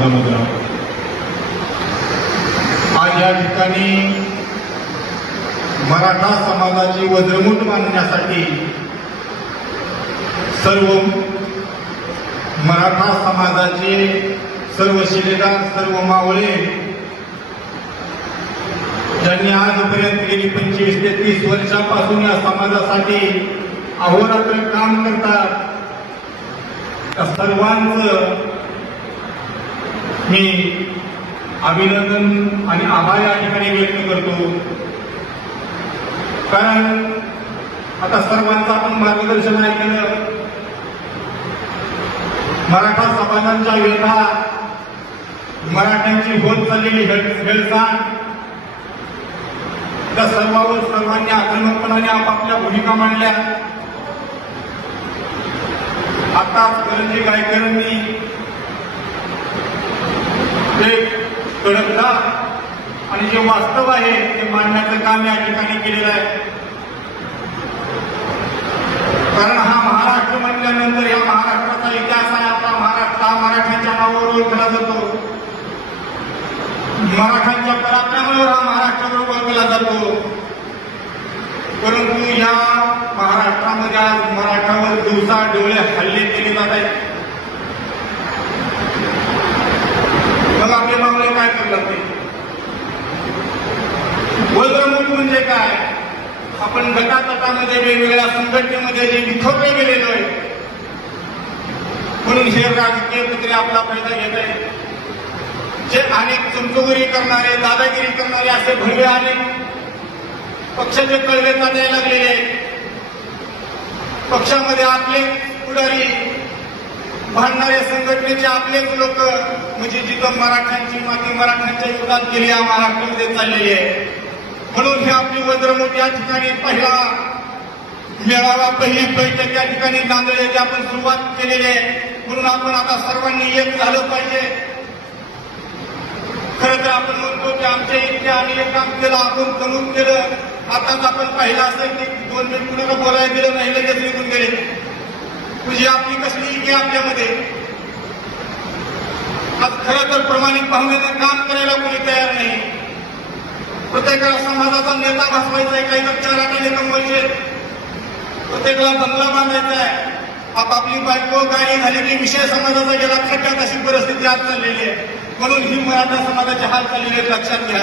समाजामधला आज या ठिकाणी मराठा समाजाची वज्रमूठ मानण्यासाठी सर्व मराठा समाजाचे सर्व शिलेदार सर्व मावळे ज्यांनी आजपर्यंत गेली पंचवीस ते तीस वर्षापासून या समाजासाठी अहोरात्र काम करतात. सर्वांचं मी अभिनंदन आणि आभार या ठिकाणी व्यक्त करतो. कारण आता सर्वांचं आपण मार्गदर्शन ऐकलं. मराठा समाजांच्या व्यथा मराठ्यांची होत चाललेली हेळ- हेळसांड त्या सर्वांवर सर्वांनी आक्रमकपणाने आपापल्या भूमिका मांडल्या. आताच करंजी गायकरांनी एक कडकता आणि जे वास्तव आहे ते मांडण्याचं काम या ठिकाणी केलेलं आहे. कारण हा महाराष्ट्र म्हटल्यानंतर या महाराष्ट्राचा इतिहास आहे. आपला महाराष्ट्र हा मराठ्यांच्या नावावर ओळखला जातो. मराठ्यांच्या पराक्रमावर हा महाराष्ट्रावर ओळखला जातो. परंतु या महाराष्ट्रामध्ये आज मराठावर दिवसा डोळे हल्ले केले जात आहेत मग आपले मामले काय करतात ते वज्रमूठ म्हणजे काय आपण गटातटामध्ये वेगवेगळ्या संघटनेमध्ये जे विखरले गेलेलो आहे म्हणून हे राजकीय कुत्रे आपला फायदा घेत आहे. जे अनेक चमचोगिरी करणारे दादागिरी करणारे असे भव्य अनेक पक्षाचे कळवे यायला लागलेले आहेत. पक्षामध्ये आपले पुढारी भांडणाऱ्या संघटनेचे आपलेच लोक म्हणजे जिथं मराठ्यांची माती मराठ्यांच्या युद्धात गेली या महाराष्ट्रामध्ये चाललेली आहे. म्हणून हे आपली वज्रमूठ या ठिकाणी पहिला. मेळावा पहिली बैठक या ठिकाणी नांदेडची आपण सुरुवात केलेली आहे. म्हणून आपण आता सर्वांनी एक झालं पाहिजे. खरं तर आपण म्हणतो की आमच्या इथे आम्ही एक काम केलं आपण करून केलं. आताच आपण पाहिलं असेल की दोन मिनिट कुणाला बोलायला दिलं नाही लगेच निघून गेले. म्हणजे आपली कसली इथे आपल्यामध्ये? आज खरं तर प्रमाणिक भावनेनं काम करायला कोणी तयार नाही. प्रत्येकाला समाजाचा नेता भासवायचा आहे काही तर चार आठाने कमवायचे प्रत्येकाला बंगला बांधायचा आहे आपापली बायको गाडी झाली की विषय समाजाचा गेला खड्ड्यात अशी परिस्थिती आज चाललेली आहे. म्हणून ही मराठा समाजाचे हाल चाललेले आहेत, लक्षात घ्या.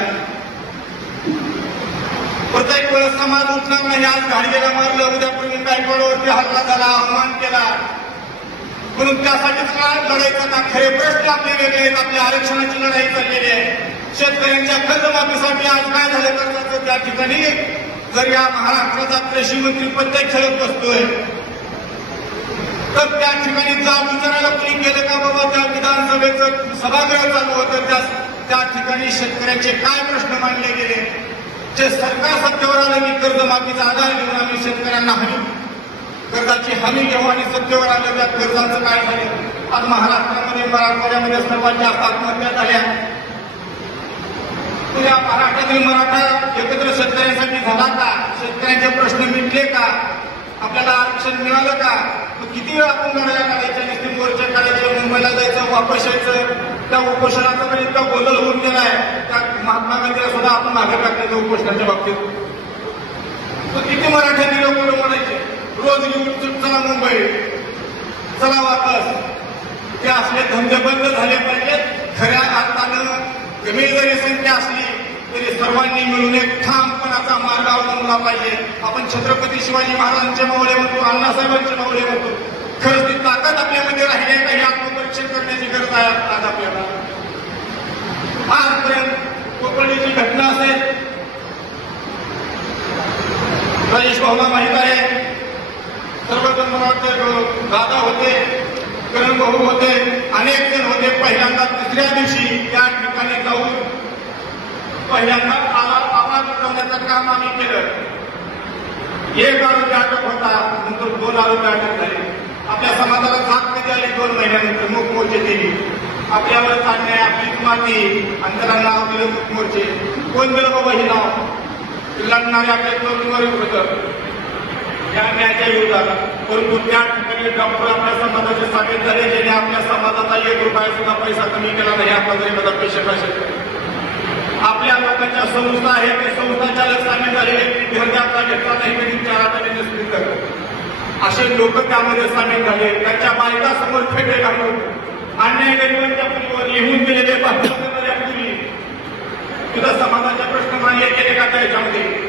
प्रत्येक वेळेस समाज उठणार नाही आज घाडगेला मारलं उद्या प्रवीण गायकवाडवरती हल्ला झाला अवमान केला. म्हणून त्यासाठीच काय लढायचं ना खरे प्रश्न आपले वेगळे आहेत आपल्या आरक्षणाची लढाई चाललेली आहे. शेतकऱ्यांच्या कर्जमाफीसाठी आज काय झालं कर्जाचं त्या ठिकाणी जर या महाराष्ट्राचा कृषी मंत्री प्रत्येक खेळत बसतोय तर त्या ठिकाणी जाब विचारायला कोणी गेलं का बाबा? त्या विधानसभेचं सभागृह चालू होतं. त्या त्या ठिकाणी शेतकऱ्यांचे काय प्रश्न मांडले गेले? जे सरकार सत्तेवर आलं की कर्जमाफीचा आधार घेऊन आम्ही शेतकऱ्यांना हमी कर्जाची हमी घेऊ आणि सत्तेवर आलं त्या कर्जाचं काय झालं? आज महाराष्ट्रामध्ये मराठवाड्यामध्ये सर्वात जास्त आत्महत्या झाल्या. या महाराष्ट्रातील मराठा एकत्र शेतकऱ्यांसाठी झाला का? शेतकऱ्यांचे प्रश्न मिटले का? आपल्याला आरक्षण मिळालं का? किती वेळ आपण लढाया काढायच्या? नुसती मोर्चा काढायचे मुंबईला जायचं वापस यायचं. त्या उपोषणाचा पण इतका गोंधळ होऊन गेलाय. त्या महात्मा गांधीला सुद्धा आपण मागे टाकण्याच्या उपोषणाच्या बाबतीत. तर किती मराठ्यांनी लोक म्हणायचे? रोज घेऊन चला मुंबई. चला वापस. ते असले धंदे बंद झाले पाहिजेत. खऱ्या अर्थानं कमी जरी संख्या असली तरी सर्वांनी मिळून एक ठामपणाचा मार्ग अवलंबला पाहिजे. आपण छत्रपती शिवाजी महाराजांचे मावळे म्हणतो अण्णासाहेबांचे मावळे म्हणतो खरंच ती ताकद आपल्यामध्ये राहिली आहे का? हे आत्मपरीक्षण करण्याची गरज आहे आज आपल्याला. आजपर्यंत कोकणीची घटना असेल. राजेश भाऊला माहीत आहे. सर्वजण मला वाटतं दादा होते. करण भाऊ होते अनेक जण होते. पहिल्यांदा तिसऱ्या दिवशी त्या ठिकाणी जाऊन पहिल्यांदा आवाज आवाज उठवण्याचं काम आम्ही केलं. एक आरोग्य अटक होता नंतर दोन आरोग्य अटक झाले. आपल्या समाजाला साथ कधी आली दोन महिन्यानंतर मुख मोर्चे दिली आपल्यावर चालणे आपलीच माती अंतरांना नाव दिलं मुख मोर्चे. कोण दिलं बाबा हे नाव? लढणारे आपल्या तरुणवर होतं. या न्यायाच्या विरोधात. परंतु त्या वेगवेगळे डॉक्टर आपल्या समाजाचे सामील झाले ज्याने आपल्या समाजाचा एक रुपया सुद्धा पैसा कमी केला नाही आपला जरी पैसे शेतकरी आपल्या लोकांच्या संस्था आहेत ते संस्थाच्या सामील झालेले घर आपला घेतला नाही कधी चार आठवड्याने स्पीकर असे लोक त्यामध्ये सामील झाले त्यांच्या बायका समोर फेटे घालून अन्याय गरिबांच्या पुरीवर लिहून दिलेले पूर्वी तिथं समाजाच्या प्रश्न मान्य केले का त्याच्यामध्ये?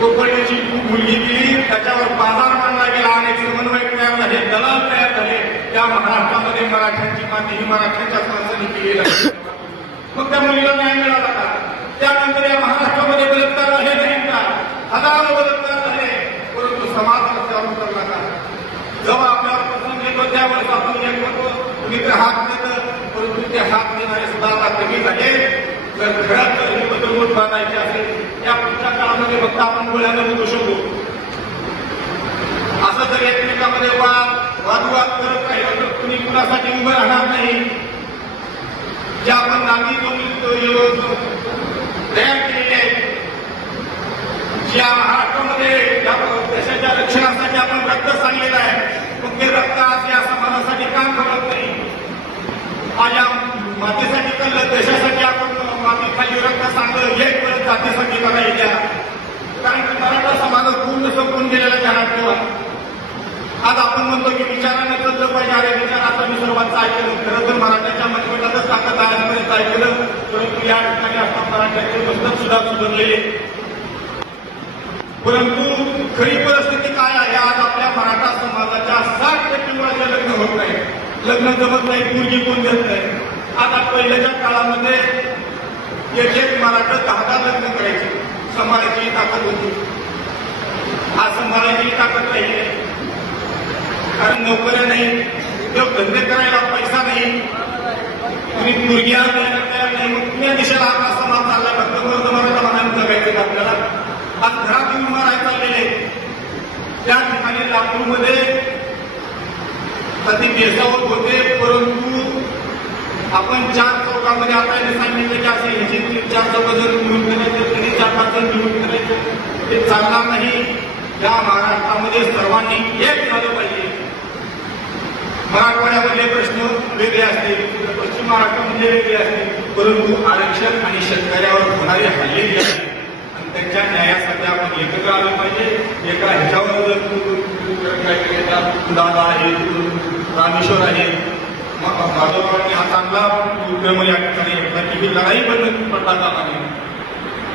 कोकणीची मुलगी दिली त्याच्यावर बाजार मांडला गेला आणि समन्वय तयार झाले दलाल तयार झाले त्या महाराष्ट्रामध्ये मराठ्यांची माती ही मराठ्यांच्या माणसांनी केली मग त्या मुलीला न्याय मिळाला का? त्यानंतर या महाराष्ट्रामध्ये बलात्कार आहे नाही का? हजारो बलात्कार झाले परंतु समाज रस्त्यावर उतरला का? जेव्हा आपल्यावर प्रसंग येतो त्यावेळेस आपण एक म्हणतो कुणीतरी हात देतं परंतु ते हात देणारे सुद्धा आता कमी झाले. जर घरात बदलवून असेल त्या पुढच्या काळामध्ये फक्त आपण गोळ्यानं बघू शकतो असं जर एकमेकामध्ये वाद वादविवाद करत राहिलं तर कुणी कुणासाठी उभं राहणार नाही? जे आपण नागरी तयार केलेले आहेत. ज्या महाराष्ट्रामध्ये देशाच्या रक्षणासाठी आपण रक्त सांगलेलं आहे मग ते रक्त आज या समाजासाठी काम करत नाही? आज या मातेसाठी कळलं देशासाठी आपण माती खाली सांगलं हे परत जाती संगीताला येत्या. कारण की मराठा समाज पूर्ण संपून गेलेला घरात ठेवा आज आपण म्हणतो की विचाराने चाललं पाहिजे. अरे विचाराचा मी सर्वांचं ऐकलं. खरं तर मराठ्याच्या मतभेदातच ताकद आजपर्यंत ऐकलं. परंतु या ठिकाणी आपण मराठ्याचे पुस्तक सुद्धा सुधारलेले परंतु खरी परिस्थिती काय आहे? आज आपल्या मराठा समाजाच्या साठ टक्के मुलाच्या लग्न होत नाही. लग्न जमत नाही पूर्वी कोण देत नाही. आता पहिल्याच्या काळामध्ये एक एक मराठा दहा दहा लग्न करायचे. सांभाळायची ताकद होती. आज संभाळायची ताकद नाही. कारण नोकऱ्या नाही धंदे करायला पैसा नाही. तुम्ही मुलग्या तयार नाही. मग तुम्ही दिशेला आपला समाज चालला फक्त वर्ग मराठा म्हणायला जगायचे आपल्याला? आज घरात येऊन मारायला चाललेले त्या ठिकाणी लातूरमध्ये कधी बेसावत होते परंतु आपण चार चौकामध्ये आता हे सांगितलं की असं ह्याची तीन चार चौक जर निवडून करायचे तरी चार पाच जण निवडून करायचे ते चालणार नाही या महाराष्ट्रामध्ये सर्वांनी एक झालं पाहिजे मराठवाड्यामधले प्रश्न वेगळे असतील पश्चिम महाराष्ट्रामध्ये वेगळे असतील परंतु आरक्षण आणि शेतकऱ्यावर होणारे हल्ले जे आणि त्यांच्या न्यायासाठी आपण एकत्र आलं पाहिजे एका ह्याच्यावर जर दादा आहे रामेश्वर आहे मग माधवरावांनी हा चांगला उपक्रम या ठिकाणी घेतला. की ही लढाई बंद पडता कामा नये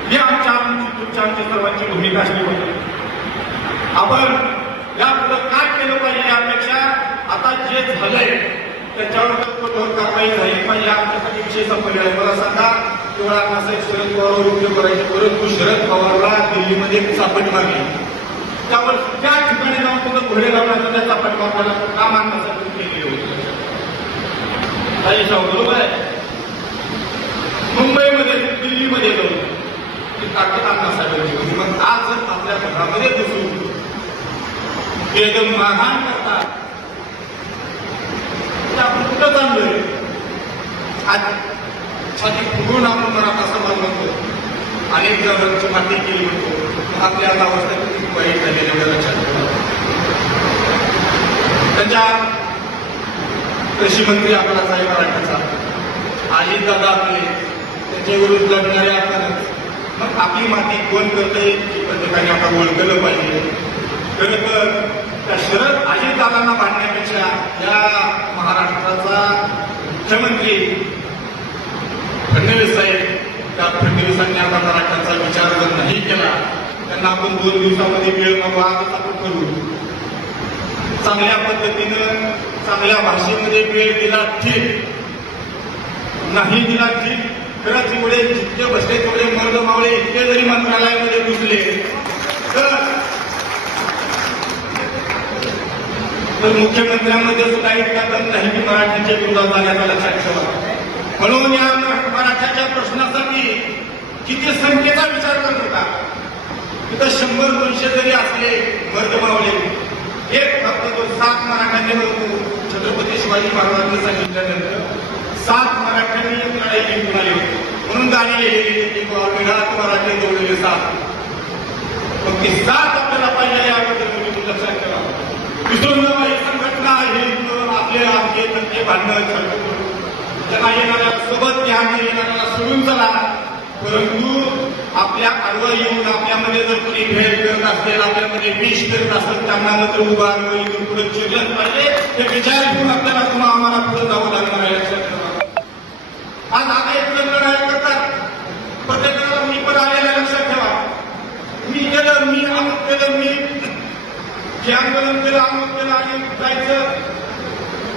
ही आमच्या तुमच्या आमची सर्वांची भूमिका असली पाहिजे आपण या पुढे काय केलं पाहिजे यापेक्षा आता जे झालंय त्याच्यावर कठोर कारवाई झाली. पाहिजे आमच्यासाठी विषय संपलेला आहे. मला सांगा तेवढा असाय शरद पवार उपयोग करायचे परंतु शरद पवारला दिल्लीमध्ये एक चापट मारली. त्यावर त्या ठिकाणी जाऊन तुझं घोडे लावण्याचा त्या चापट मारण्याला का मागण्यासाठी केली होती. काही शाहू बरोबर आहे. मुंबईमध्ये दिल्लीमध्ये जाऊन ती ताकद आणण्यासाठी होती म्हणजे मग आज जर आपल्या घरामध्ये दिसू ते एकदम महान करतात ते आपण कुठं चाललोय? आज छाती फुगून आपण मराठा समाज म्हणतो. अनेक जणांची माती केली म्हणतो. आपल्या अवस्था किती वाईट झालेली एवढ्या लक्षात ठेवा. त्यांच्या कृषी मंत्री आपला साहेब मराठाचा आजी दादा आपले त्याच्या लढणारे आपणच मग आपली माती कोण करते ही प्रत्येकाने आपण ओळखलं पाहिजे. खरं तर त्या शरद अजित दादांना या महाराष्ट्राचा मुख्यमंत्री फडणवीस साहेब त्या फडणवीसांनी आता मराठ्यांचा विचार जर नाही केला त्यांना आपण दोन दिवसामध्ये वेळ मग आज आपण करू. चांगल्या पद्धतीनं चांगल्या भाषेमध्ये वेळ दिला ठीक. नाही दिला ठीक खरंच एवढे जितके बसले तेवढे मर्द मावळे इतके जरी मंत्रालयामध्ये घुसले तर मुख्यमंत्र्यांमध्ये सुद्धा इतका तर नाही की मराठ्यांच्या विरोधात आल्याचा लक्षात ठेवा. म्हणून या मराठ्याच्या प्रश्नासाठी किती संख्येचा विचार करत होता. तिथं शंभर दोनशे जरी असले मर्द मावळे एक फक्त तो सात मराठ्यांनी होतो. छत्रपती शिवाजी महाराजांनी सांगितल्यानंतर सात मराठ्यांनी लढाई जिंकून आली होती. म्हणून गाणी लिहिलेली की विराट मराठी दौडले सात. मग ती सात आपल्याला पाहिजे याबद्दल तुम्ही लक्षात ठेवा. विसरून ही संघटना आहे आपले आपले त्यांचे भांडणं त्यांना येणाऱ्या सोबत घ्या आणि येणाऱ्याला सोडून चला. परंतु आपल्या आडवं येऊन आपल्यामध्ये जर कोणी भेद करत असेल आपल्यामध्ये विष करत असेल त्यांना मात्र उभा आडवं इथून पुढे चिरलं पाहिजे. ते विचार करून आपल्याला पुन्हा आम्हाला पुढे जावं लागणार आहे. लक्षात ठेवा आज आता एक जण लढाई करतात. प्रत्येकाला मी पण आलेला लक्षात ठेवा. मी केलं मी अमुक केलं मी जे आंदोलन केलं अमुक केलं आणि जायचं.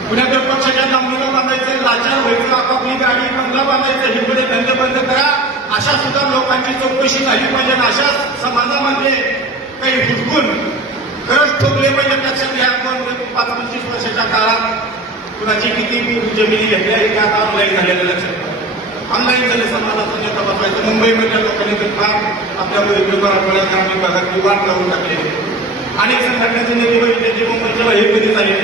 पुण्याच्या पक्षाच्या नमुना बांधायचं लाचार व्हायचं आपापली गाडी बंगला बांधायचं हे पुढे धंदे बंद करा. अशा सुद्धा लोकांची चौकशी झाली पाहिजे अशा समाजामध्ये काही हुडकून खरंच ठोकले पाहिजे लक्षात घ्या आपण पाच पंचवीस वर्षाच्या काळात कुणाची किती जमिनी घेतल्या हे आता ऑनलाईन झालेलं लक्षात ऑनलाईन झाले समाजाचा नेता बसवायचं मुंबईमधल्या लोकांनी तर फार आपल्या मराठवाड्या ग्रामीण भागात विवाद लावून टाकले. अनेक संघटनेचे नेते बघितले जे मुंबईच्या हे कधी झाले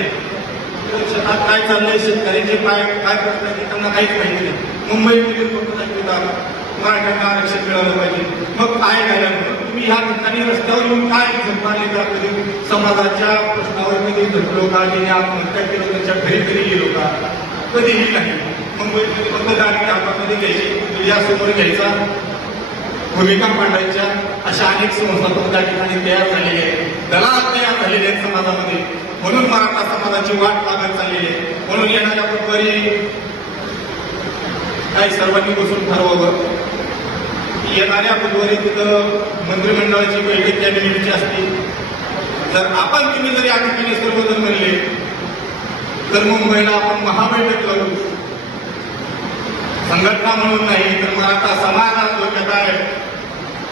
शेतात काय चाललंय शेतकऱ्यांचे काय काय करताय त्यांना काहीच माहिती नाही. मुंबईमध्ये फक्त सांगितलं मराठ्यांना आरक्षण मिळालं पाहिजे. मग काय झालं तुम्ही ह्या ठिकाणी रस्त्यावर येऊन काय झटमारले का कधी समाजाच्या प्रश्नावर कधी झटलो का ज्याने आत्महत्या केलं त्याच्या घरी कधी गेलो का? कधीही नाही. मुंबईमध्ये फक्त गाडी हातामध्ये घ्यायची. म्हणजे मीडियासमोर घ्यायचा. भूमिका मांडायच्या. अशा अनेक संस्था त्या ठिकाणी तयार झालेल्या आहेत. दलाल तयार झालेले आहेत समाजामध्ये. म्हणून मराठा समाजाची वाट लागत चाललेली आहे. म्हणून येणाऱ्या बुधवारी काही सर्वांनी बसून ठरवावं. येणाऱ्या बुधवारी तिथं मंत्रिमंडळाची बैठक त्या निमित्ताची असते. जर आपण तुम्ही जरी या ठिकाणी सर्वजण म्हणले तर मुंबईला आपण महाबैठक लावू. संघटना म्हणून नाही तर मराठा समाजात धोक्यात आहे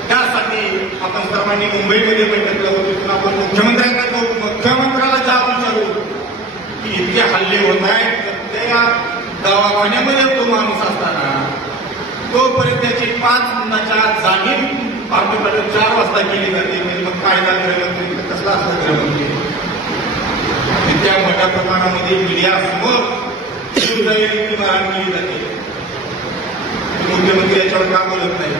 त्यासाठी आपण सर्वांनी मुंबईमध्ये बैठक लावू तिथून आपण मुख्यमंत्र्यांना जाऊ मुख्यमंत्र्याला जा विचारू. की इतके हल्ले होत आहेत तर त्या दवाखान्यामध्ये तो माणूस असताना तोपर्यंत त्याची पाच मिनिटाच्या जामीन पहाटे चार वाजता केली जाते. म्हणजे मग कायदा ग्रहण कसला असला ग्रहण म्हणजे. त्या मोठ्या प्रमाणामध्ये मीडिया समोर शिवसेनेची मारहाण केली जाते. मुख्यमंत्री याच्यावर का बोलत नाही?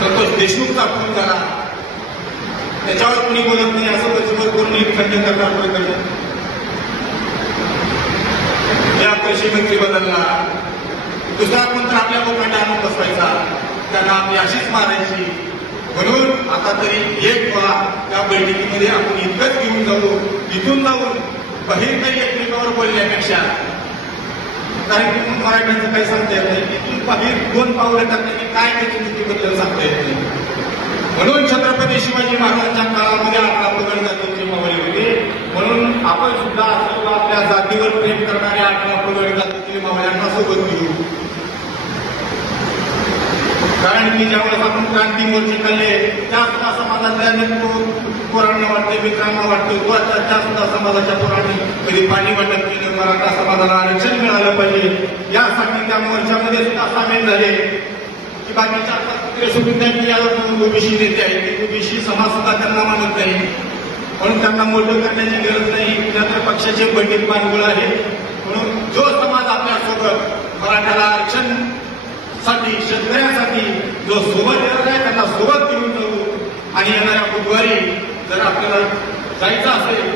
संतोष देशमुखचा फोन झाला. त्याच्यावर कोणी बोलत नाही असं बचवर कोणी खंड करणार प्रकरण. या कृषी मंत्री बदलला. दुसरा कोणता आपल्या लोकांना आणून बसवायचा? त्यांना आपली अशीच मारायची. म्हणून आता तरी एक व्हा त्या बैठकीमध्ये आपण इतकंच घेऊन जाऊ इथून जाऊन बाहेर काही एकमेकावर बोलण्यापेक्षा. कारण की मराठ्यांचं काही सांगता येत नाही. इथून बाहेर दोन पावलं टाकण्याची काय त्याची नीतीबद्दल सांगता येत नाही. म्हणून छत्रपती शिवाजी महाराजांच्या काळामध्ये आपला पगड जातीची मावळी होती. म्हणून आपण सुद्धा आपल्या जातीवर प्रेम करणाऱ्या आपल्या पगड जातीतील मावळ्यांना सोबत घेऊ. कारण की ज्यावेळेस आपण क्रांती मोर्चे काढले त्या सुद्धा समाजातल्या पोरांना वाटते मित्रांना वाटते व त्या सुद्धा समाजाच्या पोरांनी कधी पाणी वाटत केलं मराठा समाजाला आरक्षण मिळालं पाहिजे. यासाठी त्या मोर्चामध्ये सुद्धा सामील झाले. की बाकीच्या सुविधांची सोडून ओबीसी नेते आहेत. ओबीसी समाज सुद्धा त्यांना मानत नाही. म्हणून त्यांना मोठं करण्याची गरज नाही. त्यानंतर पक्षाचे पंडित पानगुळ आहे म्हणून जो समाज आपल्यासोबत मराठ्याला आरक्षणसाठी शेतकऱ्यांसाठी जो सोबत येणार आहे त्यांना सोबत घेऊन जाऊ. आणि येणाऱ्या बुधवारी जर आपल्याला जायचं असेल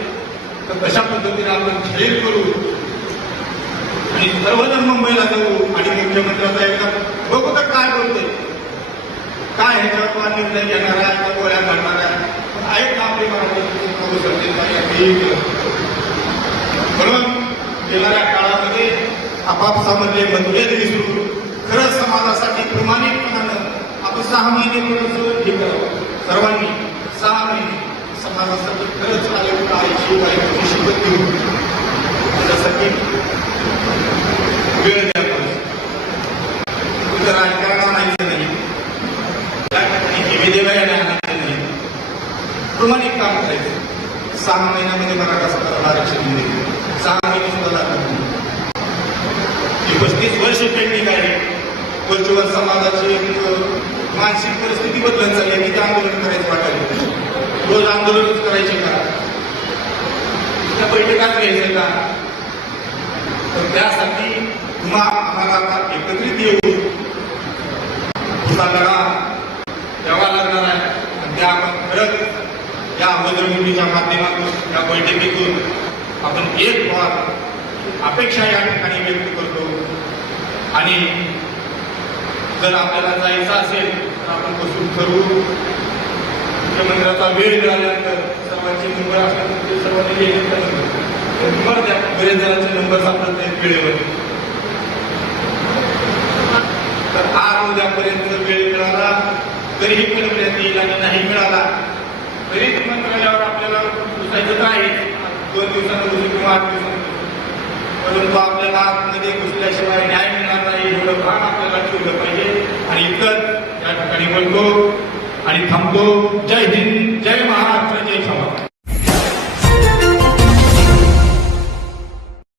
तर कशा पद्धतीने आपण खेळ करू. आणि सर्वजण मुंबईला जाऊ. आणि मुख्यमंत्र्याचा एकदा बघू तर काय बोलते. काय ह्याच्यावर निर्णय घेणार आहे का गोळ्या घालणार आहे. आहेत ना आपली शकते म्हणून येणाऱ्या काळामध्ये आपापसामध्ये मतभेद विसरून खरंच समाजासाठी प्रमाण सहा महिने थोडंसं हे करावं सर्वांनी सहा महिने समाजासाठी खरंच आले आईची बायकोची शिकत घेऊ त्याच्यासाठी वेळ द्या तुझं राजकारण आणायचं नाही त्या ठिकाणी हिवेदेवायला आणायचं नाही प्रामाणिक काम करायचं सहा महिन्यामध्ये मराठा समाजाला आरक्षण दिले सहा महिने सुद्धा लागत नाही. पस्तीस वर्ष पेंडिंग आहे. वरचीवर समाजाची एक मानसिक परिस्थिती बदलत चालली आहे. तिथे आंदोलन करायचं वाटायला रोज आंदोलनच करायचे का? त्या बैठकात घ्यायचे का? तर त्यासाठी पुन्हा आम्हाला आता एकत्रित येऊ तुझा लढा द्यावा लागणार आहे. आणि त्या आपण खरंच या अंमलबजावणीच्या माध्यमातून या बैठकीतून आपण एक भाग अपेक्षा या ठिकाणी व्यक्त करतो. आणि जर आपल्याला जायचं असेल आपण बसून ठरवू. मुख्यमंत्र्याचा वेळ मिळाल्यानंतर सर्वांचे नंबर असल्यानंतर सर्वांनी गेले नंबर द्या बरेच जणांचे नंबर सापडत नाहीत वेळेवर तर आज उद्यापर्यंत वेळ मिळाला तरीही कळवण्यात येईल आणि नाही मिळाला. तरी मंत्रालयावर आपल्याला घुसायचं आहे. दोन दिवसांना किंवा आठ दिवसांना परंतु आपल्याला आतमध्ये घुसल्याशिवाय न्याय मिळणार नाही एवढं भान आपल्याला ठेवलं पाहिजे. आणि इतर त्या ठिकाणी बोलतो आणि थांबतो. जय हिंद जय महाराष्ट्र जय समाज